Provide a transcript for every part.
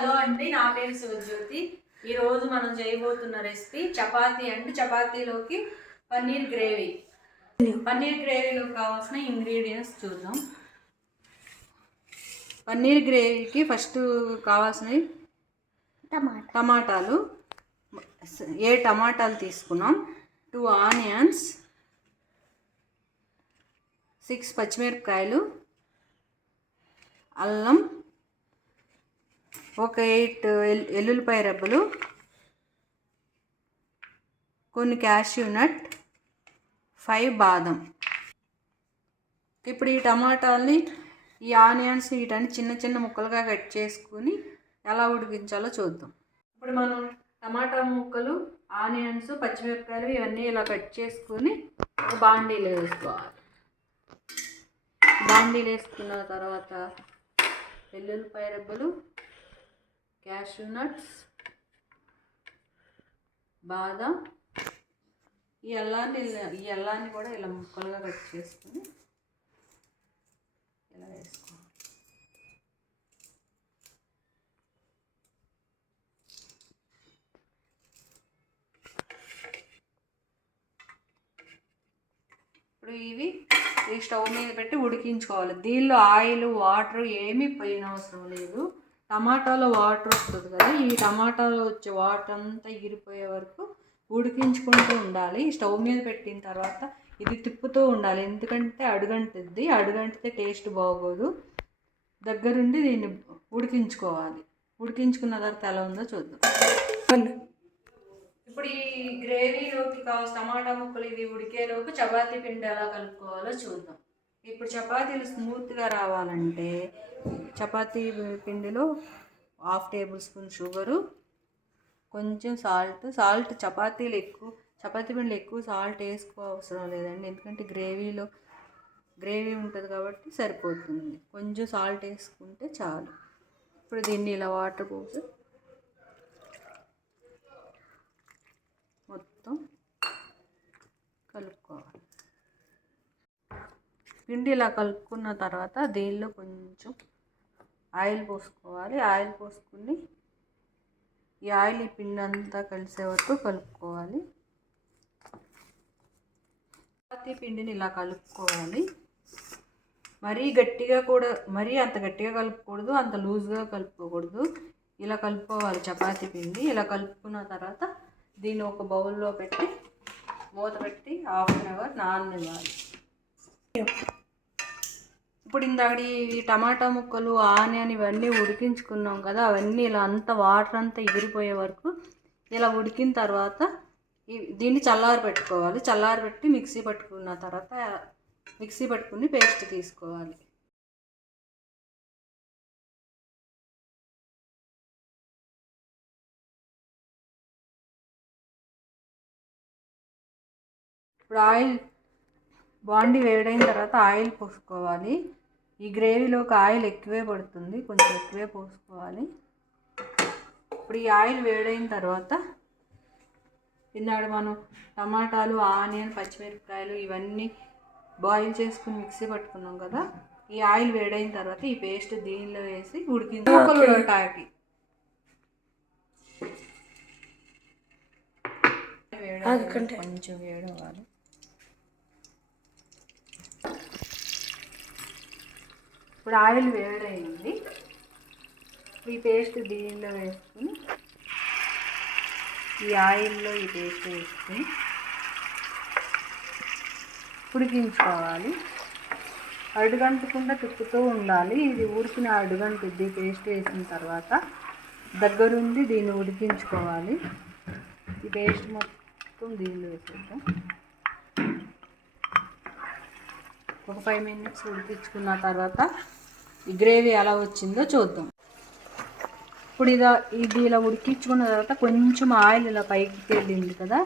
Hello అండి, నా పేరు శివజ్యోతి. ఈరోజు మనం చేయబోతున్న రెసిపీ చపాతీ అండి. చపాతీలోకి పన్నీర్ గ్రేవీ. పన్నీర్ గ్రేవీలోకి కావాల్సిన ఇంగ్రీడియంట్స్ చూద్దాం. పన్నీర్ గ్రేవీకి ఫస్ట్ కావాల్సినవి టమాటాలు. 7 టమాటాలు తీసుకున్నాం, 2 ఆనియన్స్, 6 పచ్చిమిరపకాయలు, అల్లం, ఒక 8 ఎల్లుల్లిపాయ రెబ్బలు, కొన్ని క్యాష్యూ నట్, 5 బాదం. ఇప్పుడు ఈ టమాటాలని, ఈ ఆనియన్స్ వీటన్ని చిన్న చిన్న ముక్కలుగా కట్ చేసుకుని ఎలా ఉడికించాలో చూద్దాం. ఇప్పుడు మనం టమాటా ముక్కలు, ఆనియన్స్, పచ్చిమిరపకాయలు ఇవన్నీ ఇలా కట్ చేసుకుని బాండీలో వేసుకోవాలి. బాండీలో వేసుకున్న తర్వాత వెల్లుల్లిపాయ రెబ్బలు, క్యాష్యూ నట్స్, బాదం, ఈ అల్లాన్ని కూడా ఇలా ముక్కలుగా కట్ చేసుకుని ఇలా వేసుకోవాలి. ఇప్పుడు ఈ స్టవ్ మీద పెట్టి ఉడికించుకోవాలి. దీనిలో ఆయిల్, వాటర్ ఏమీ పోయిన అవసరం లేదు. టమాటాలో వాటర్ వస్తుంది కదా, ఈ టమాటాలో వచ్చే వాటర్ అంతా ఎగిరిపోయే వరకు ఉడికించుకుంటూ ఉండాలి. స్టవ్ మీద పెట్టిన తర్వాత ఇది తిప్పుతూ ఉండాలి, ఎందుకంటే అడుగంటుద్ది. అడుగంటితే టేస్ట్ బాగోదు. దగ్గరుండి దీన్ని ఉడికించుకోవాలి. ఉడికించుకున్న తర్వాత ఎలా ఉందో చూద్దాం. ఇప్పుడు ఈ గ్రేవీలోకి కావాల్సిన టమాటా ముక్కలు ఇవి ఉడికేలోపు చపాతీ పిండి ఎలా కలుపుకోవాలో చూద్దాం. ఇప్పుడు చపాతీలు స్మూత్గా రావాలంటే చపాతీ పిండిలో 1/2 టేబుల్ స్పూన్ షుగరు, కొంచెం సాల్ట్ చపాతీ పిండిలో ఎక్కువ సాల్ట్ వేసుకో అవసరం లేదండి, ఎందుకంటే గ్రేవీ ఉంటుంది కాబట్టి సరిపోతుంది. కొంచెం సాల్ట్ వేసుకుంటే చాలు. ఇప్పుడు దీన్ని ఇలా వాటర్ పోసి మొత్తం కలుపుకోవాలి. పిండి ఇలా కలుపుకున్న తర్వాత దీనిలో కొంచెం ఆయిల్ పోసుకోవాలి. ఆయిల్ పోసుకుని ఈ ఆయిల్ ఈ పిండి అంతా కలిసే వరకు కలుపుకోవాలి. చపాతీ పిండిని ఇలా కలుపుకోవాలి. మరీ అంత గట్టిగా కలుపుకూడదు, అంత లూజ్గా కలుపుకోకూడదు. ఇలా కలుపుకోవాలి చపాతీ పిండి. ఇలా కలుపుకున్న తర్వాత దీన్ని ఒక బౌల్లో పెట్టి మూత పెట్టి 1/2 అవర్ నాననివ్వాలి. ఇప్పుడు ఈ టమాటా ముక్కలు, ఆనియన్ ఇవన్నీ ఉడికించుకున్నాం కదా, అవన్నీ ఇలా అంతా వాటర్ అంతా ఎగిరిపోయే వరకు ఇలా ఉడికిన తర్వాత దీన్ని చల్లారబెట్టుకోవాలి. చల్లారబెట్టి మిక్సీ పట్టుకుని పేస్ట్ తీసుకోవాలి. ఇప్పుడు బాండీ వేడైన తర్వాత ఆయిల్ పోసుకోవాలి. ఈ గ్రేవీలోకి ఆయిల్ ఎక్కువే పడుతుంది, కొంచెం ఎక్కువే పోసుకోవాలి. ఇప్పుడు ఈ ఆయిల్ వేడైన తర్వాత ఇందాక మనం టమాటాలు, ఆనియన్, పచ్చిమిరపకాయలు ఇవన్నీ బాయిల్ చేసుకుని మిక్సీ పట్టుకున్నాం కదా, ఈ ఆయిల్ వేడైన తర్వాత ఈ పేస్ట్ దీనిలో వేసి ఉడికించుకోవాలి. కొంచెం వేడవ్వాలి. ఇప్పుడు ఆయిల్ వేడైంది. ఈ పేస్ట్ దీనిలో వేసుకుని ఈ ఆయిల్లో ఈ పేస్ట్ వేసుకుని ఉడికించుకోవాలి. అడుగంటకుండా తిప్పుతూ ఉండాలి. ఇది ఉడికిన అడుగంటుద్ది. పేస్ట్ వేసిన తర్వాత దగ్గరుండి దీన్ని ఉడికించుకోవాలి. ఈ పేస్ట్ మొత్తం దీనిలో వేసేద్దాం. ఒక 5 మినిట్స్ ఉడికించుకున్న తర్వాత ఈ గ్రేవీ ఎలా వచ్చిందో చూద్దాం. ఇప్పుడు ఇది ఇలా ఉడికించుకున్న తర్వాత కొంచెం ఆయిల్ ఇలా పైకి తేలింది కదా,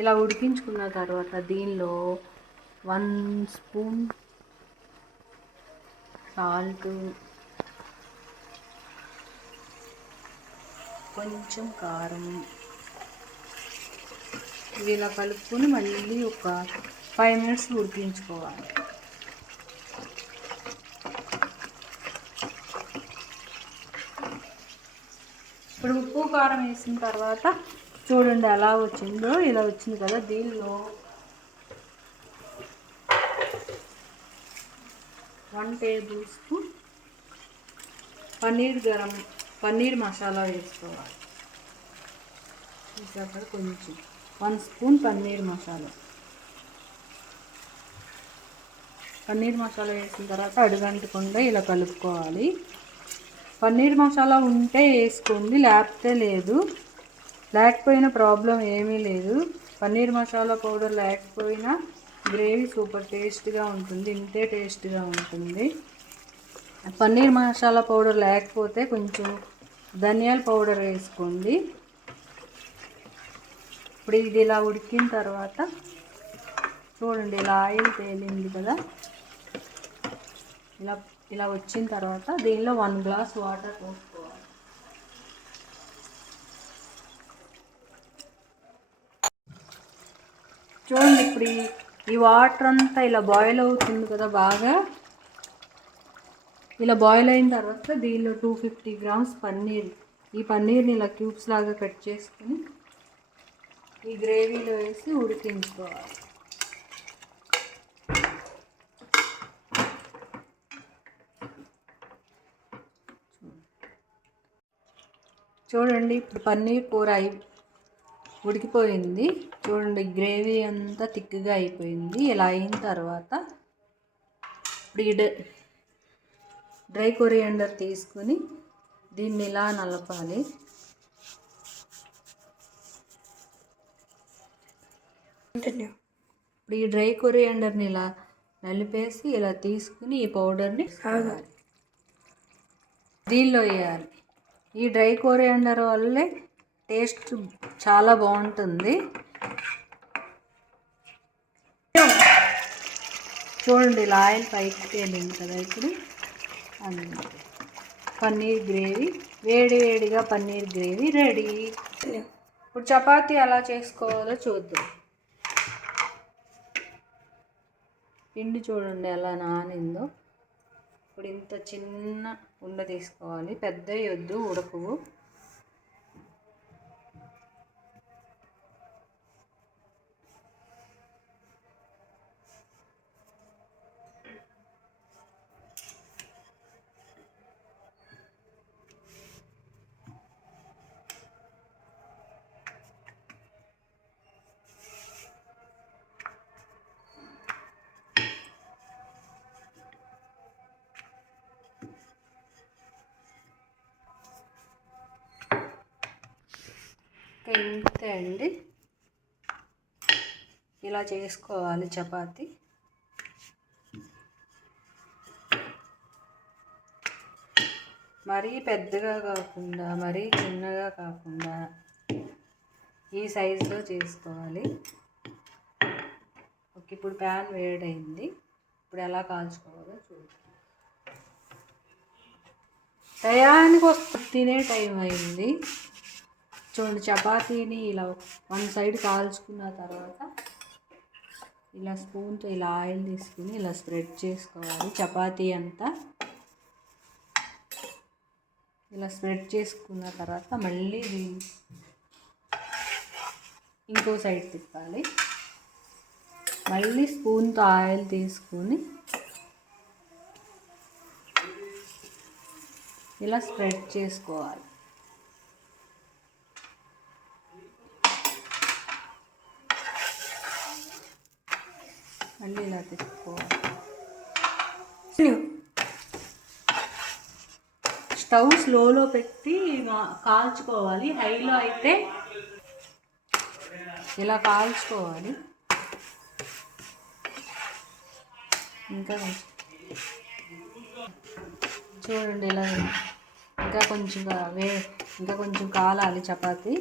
ఇలా ఉడికించుకున్న తర్వాత దీనిలో 1 స్పూన్ సాల్ట్, కొంచెం కారం, ఇవి ఇలా కలుపుకొని మళ్ళీ ఒక 5 మినిట్స్ ఉడికించుకోవాలి. ఇప్పుడు ఉప్పు కారం వేసిన తర్వాత చూడండి ఎలా వచ్చిందో. ఇలా వచ్చింది కదా, దీనిలో 1 టేబుల్ స్పూన్ పన్నీర్ మసాలా వేసుకోవాలి. అక్కడ కొంచెం 1 స్పూన్ పన్నీర్ మసాలా వేసిన తర్వాత అడుగంటకుండా ఇలా కలుపుకోవాలి. పన్నీర్ మసాలా ఉంటే వేసుకోండి, లేకపోతే లేదు. లేకపోయినా ప్రాబ్లం ఏమీ లేదు. పన్నీర్ మసాలా పౌడర్ లేకపోయినా గ్రేవీ సూపర్ టేస్ట్గా ఉంటుంది, ఇంతే టేస్ట్గా ఉంటుంది. పన్నీర్ మసాలా పౌడర్ లేకపోతే కొంచెం ధనియాల పౌడర్ వేసుకోండి. ఇప్పుడు ఇది ఇలా ఉడికిన తర్వాత చూడండి, ఇలా ఆయిల్ తేలింది కదా. ఇలా వచ్చిన తర్వాత దీనిలో 1 గ్లాస్ వాటర్ పోసుకోవాలి. చూడండి, ఇప్పుడు ఈ వాటర్ అంతా ఇలా బాయిల్ అవుతుంది కదా బాగా. ఇలా బాయిల్ అయిన తర్వాత దీనిలో 250 గ్రామ్స్ పన్నీర్, ఈ పన్నీర్ని ఇలా క్యూబ్స్ లాగా కట్ చేసుకుని ఈ గ్రేవీలో వేసి ఉడికించుకోవాలి. చూడండి, ఇప్పుడు పన్నీర్ కూర ఉడికిపోయింది. చూడండి, గ్రేవీ అంతా థిక్గా అయిపోయింది. ఇలా అయిన తర్వాత ఇప్పుడు డ్రై కొరియాండర్ తీసుకుని దీన్ని ఇలా నలపాలి. ఇప్పుడు ఈ డ్రై కొరియాండర్ని ఇలా నలిపేసి ఇలా తీసుకుని ఈ పౌడర్ని దీనిలో వేయాలి. ఈ డ్రై కొరియాండర్ వల్లే టేస్ట్ చాలా బాగుంటుంది. చూడండి, ఇలా ఆయిల్ పైకి తేలింది కదా. ఇప్పుడు పన్నీర్ గ్రేవీ వేడిగా పన్నీర్ గ్రేవీ రెడీ. ఇప్పుడు చపాతీ ఎలా చేసుకోవాలో చూద్దాం. పిండి చూడండి ఎలా నానిందో. ఇప్పుడు ఇంత చిన్న ఉండ తీసుకోవాలి, పెద్ద వద్దు, ఉడకవు. ఇంతే అండి, ఇలా చేసుకోవాలి చపాతీ. మరీ పెద్దగా కాకుండా మరీ చిన్నగా కాకుండా ఈ సైజులో చేసుకోవాలి. ఓకే, ఇప్పుడు ప్యాన్ వేడైంది. ఇప్పుడు ఎలా కాల్చుకోవాలో చూద్దాం. టయానికి తినే టైం అయింది. చూడండి, చపాతీని ఇలా 1 సైడ్ కాల్చుకున్న తర్వాత ఇలా స్పూన్తో ఇలా ఆయిల్ తీసుకుని ఇలా స్ప్రెడ్ చేసుకోవాలి. చపాతీ అంతా ఇలా స్ప్రెడ్ చేసుకున్న తర్వాత మళ్ళీ ఇంకో సైడ్ తిప్పాలి. మళ్ళీ స్పూన్తో ఆయిల్ తీసుకుని ఇలా స్ప్రెడ్ చేసుకోవాలి. మళ్ళీ ఇలా తిప్పుకోవాలి. స్టవ్ స్లోలో పెట్టి కాల్చుకోవాలి. హైలో అయితే ఇలా కాల్చుకోవాలి. ఇంకా చూడండి, ఇలా ఇంకా కొంచెం కాలాలి చపాతీ.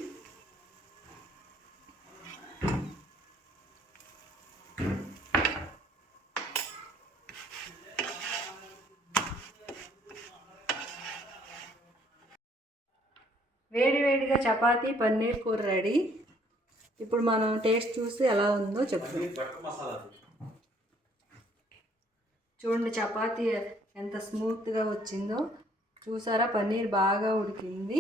వేడిగా చపాతీ పన్నీర్ కూర రెడీ. ఇప్పుడు మనం టేస్ట్ చూసి ఎలా ఉందో చెప్తాం. చూడండి, చపాతీ ఎంత స్మూత్గా వచ్చిందో చూసారా. పన్నీర్ బాగా ఉడికింది.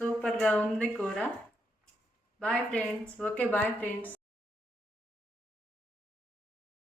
సూపర్గా ఉంది కూర. Bye friends. Okay bye friends.